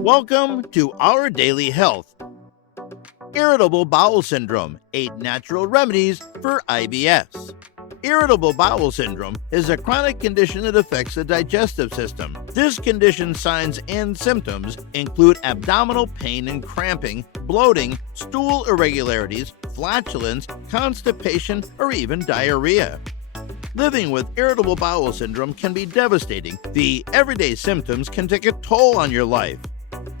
Welcome to Our Daily Health. Irritable Bowel Syndrome, 8 Natural Remedies for IBS. Irritable bowel syndrome is a chronic condition that affects the digestive system. This condition's signs and symptoms include abdominal pain and cramping, bloating, stool irregularities, flatulence, constipation, or even diarrhea. Living with irritable bowel syndrome can be devastating. The everyday symptoms can take a toll on your life.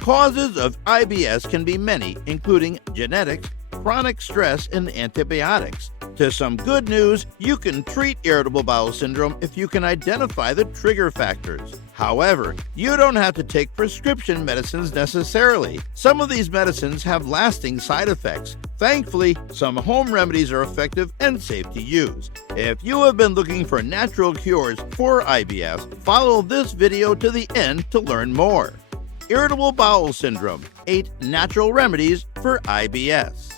Causes of IBS can be many, including genetics, chronic stress, and antibiotics. To some good news, you can treat irritable bowel syndrome if you can identify the trigger factors. However, you don't have to take prescription medicines necessarily. Some of these medicines have lasting side effects. Thankfully, some home remedies are effective and safe to use. If you have been looking for natural cures for IBS, follow this video to the end to learn more. Irritable Bowel Syndrome, 8 Natural Remedies for IBS.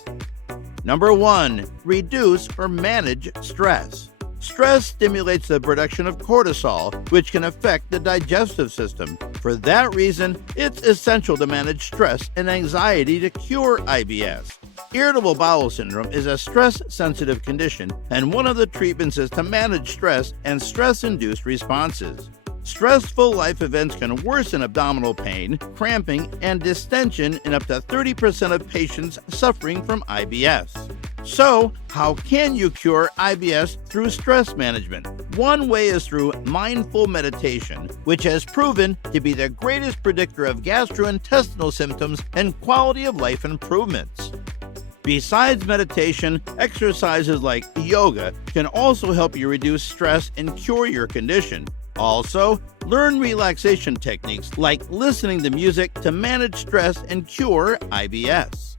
Number 1. Reduce or manage stress. Stress stimulates the production of cortisol, which can affect the digestive system. For that reason, it's essential to manage stress and anxiety to cure IBS. Irritable bowel syndrome is a stress-sensitive condition, and one of the treatments is to manage stress and stress-induced responses. Stressful life events can worsen abdominal pain, cramping, and distension in up to 30% of patients suffering from IBS. So, how can you cure IBS through stress management? One way is through mindful meditation, which has proven to be the greatest predictor of gastrointestinal symptoms and quality of life improvements. Besides meditation, exercises like yoga can also help you reduce stress and cure your condition. Also, learn relaxation techniques like listening to music to manage stress and cure IBS.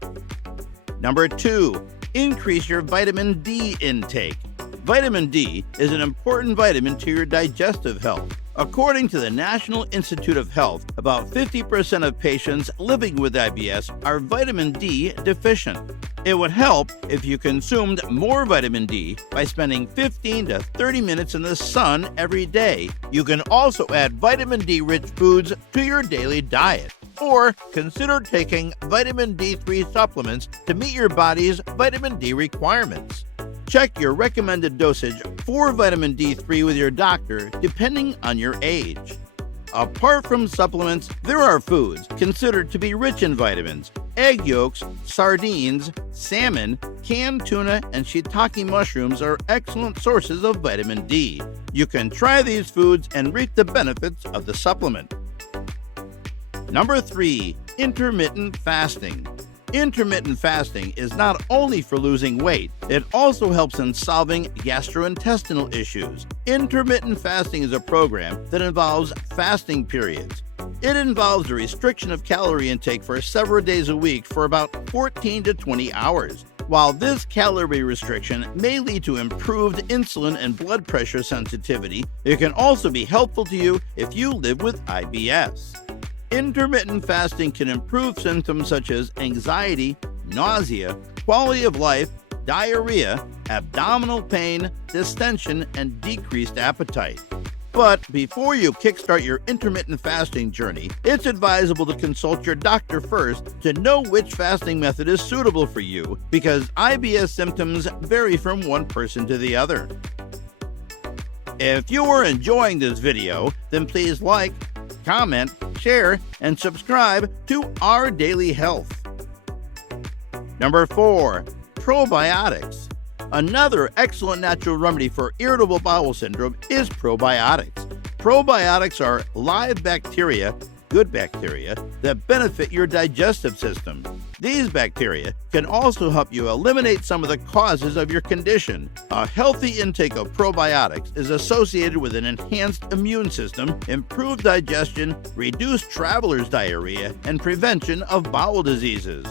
Number 2. Increase your vitamin D intake. Vitamin D is an important vitamin to your digestive health. According to the National Institute of Health, about 50% of patients living with IBS are vitamin D deficient. It would help if you consumed more vitamin D by spending 15 to 30 minutes in the sun every day. You can also add vitamin D-rich foods to your daily diet. Or consider taking vitamin D3 supplements to meet your body's vitamin D requirements. Check your recommended dosage for vitamin D3 with your doctor depending on your age. Apart from supplements, there are foods considered to be rich in vitamins. Egg yolks, sardines, salmon, canned tuna, and shiitake mushrooms are excellent sources of vitamin D. You can try these foods and reap the benefits of the supplement. Number 3. Intermittent fasting. Intermittent fasting is not only for losing weight, it also helps in solving gastrointestinal issues. Intermittent fasting is a program that involves fasting periods. It involves a restriction of calorie intake for several days a week for about 14 to 20 hours. While this calorie restriction may lead to improved insulin and blood pressure sensitivity, it can also be helpful to you if you live with IBS. Intermittent fasting can improve symptoms such as anxiety, nausea, quality of life, diarrhea, abdominal pain, distension, and decreased appetite. But before you kickstart your intermittent fasting journey, it's advisable to consult your doctor first to know which fasting method is suitable for you, because IBS symptoms vary from one person to the other. If you are enjoying this video, then please like, comment, share, and subscribe to Our Daily Health. Number 4. Probiotics. Another excellent natural remedy for irritable bowel syndrome is probiotics. Probiotics are live bacteria, good bacteria, that benefit your digestive system. These bacteria can also help you eliminate some of the causes of your condition. A healthy intake of probiotics is associated with an enhanced immune system, improved digestion, reduced traveler's diarrhea, and prevention of bowel diseases.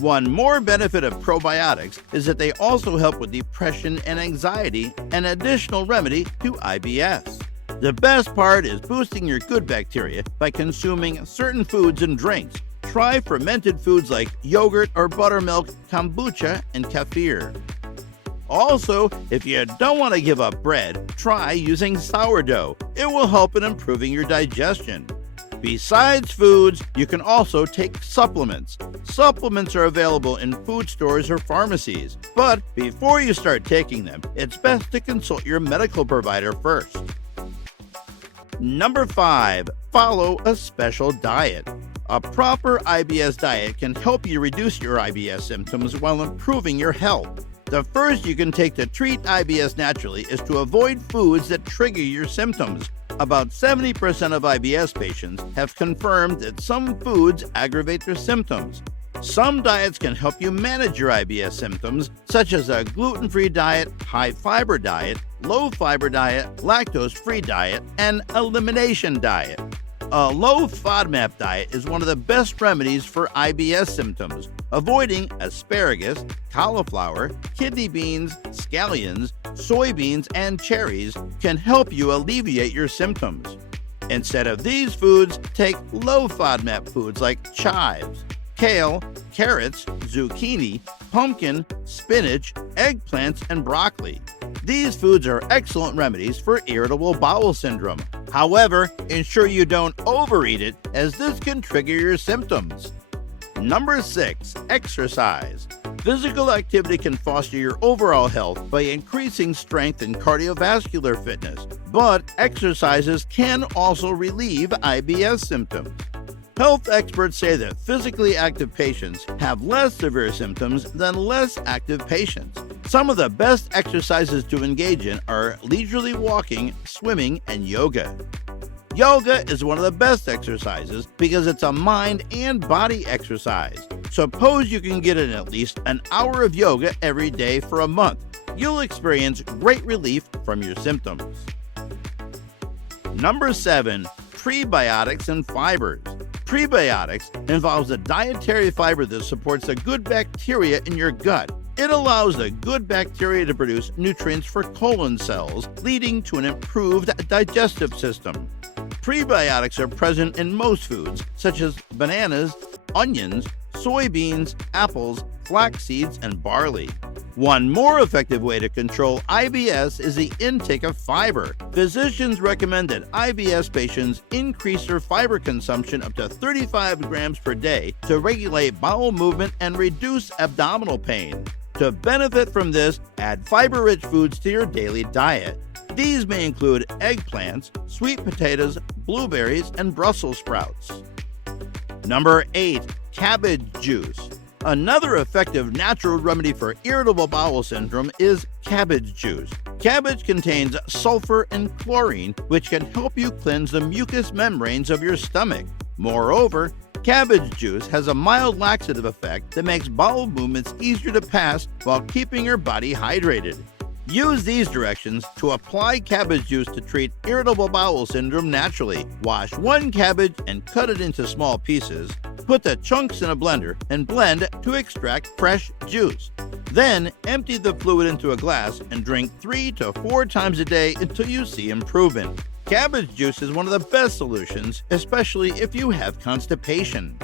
One more benefit of probiotics is that they also help with depression and anxiety, an additional remedy to IBS. The best part is boosting your good bacteria by consuming certain foods and drinks. Try fermented foods like yogurt or buttermilk, kombucha, and kefir. Also, if you don't want to give up bread, try using sourdough. It will help in improving your digestion. Besides foods, you can also take supplements. Supplements are available in food stores or pharmacies, but before you start taking them, it's best to consult your medical provider first. Number 5. Follow a special diet. A proper IBS diet can help you reduce your IBS symptoms while improving your health. The first you can take to treat IBS naturally is to avoid foods that trigger your symptoms. About 70% of IBS patients have confirmed that some foods aggravate their symptoms. Some diets can help you manage your IBS symptoms, such as a gluten-free diet, high-fiber diet, low-fiber diet, lactose-free diet, and elimination diet. A low FODMAP diet is one of the best remedies for IBS symptoms. Avoiding asparagus, cauliflower, kidney beans, scallions, soybeans, and cherries can help you alleviate your symptoms. Instead of these foods, take low FODMAP foods like chives, kale, carrots, zucchini, pumpkin, spinach, eggplants, and broccoli. These foods are excellent remedies for irritable bowel syndrome. However, ensure you don't overeat it, as this can trigger your symptoms. Number 6. Exercise. Physical activity can foster your overall health by increasing strength and cardiovascular fitness, but exercises can also relieve IBS symptoms. Health experts say that physically active patients have less severe symptoms than less active patients. Some of the best exercises to engage in are leisurely walking, swimming, and yoga. Yoga is one of the best exercises because it's a mind and body exercise. Suppose you can get in at least an hour of yoga every day for a month. You'll experience great relief from your symptoms. Number 7. Prebiotics and fibers. Prebiotics involves a dietary fiber that supports the good bacteria in your gut. It allows the good bacteria to produce nutrients for colon cells, leading to an improved digestive system. Prebiotics are present in most foods, such as bananas, onions, soybeans, apples, flax seeds, and barley. One more effective way to control IBS is the intake of fiber. Physicians recommend that IBS patients increase their fiber consumption up to 35 grams per day to regulate bowel movement and reduce abdominal pain. To benefit from this, add fiber-rich foods to your daily diet. These may include eggplants, sweet potatoes, blueberries, and Brussels sprouts. Number 8. Cabbage juice. Another effective natural remedy for irritable bowel syndrome is cabbage juice. Cabbage contains sulfur and chlorine, which can help you cleanse the mucous membranes of your stomach. Moreover, cabbage juice has a mild laxative effect that makes bowel movements easier to pass while keeping your body hydrated. Use these directions to apply cabbage juice to treat irritable bowel syndrome naturally. Wash 1 cabbage and cut it into small pieces. Put the chunks in a blender and blend to extract fresh juice. Then empty the fluid into a glass and drink 3 to 4 times a day until you see improvement. Cabbage juice is one of the best solutions, especially if you have constipation.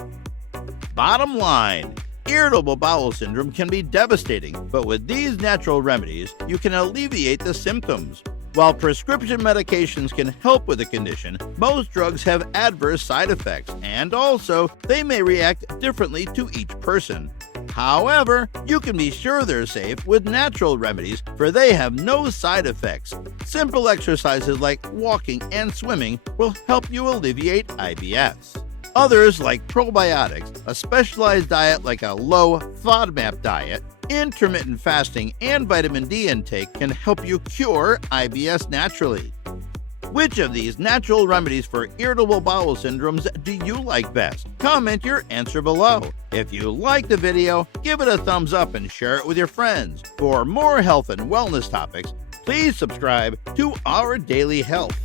Bottom line, irritable bowel syndrome can be devastating, but with these natural remedies, you can alleviate the symptoms. While prescription medications can help with the condition, most drugs have adverse side effects, and also they may react differently to each person. However, you can be sure they're safe with natural remedies, for they have no side effects. Simple exercises like walking and swimming will help you alleviate IBS. Others, like probiotics, a specialized diet like a low FODMAP diet, intermittent fasting, and vitamin D intake can help you cure IBS naturally. Which of these natural remedies for irritable bowel syndromes do you like best? Comment your answer below. If you liked the video, give it a thumbs up and share it with your friends. For more health and wellness topics, please subscribe to Our Daily Health.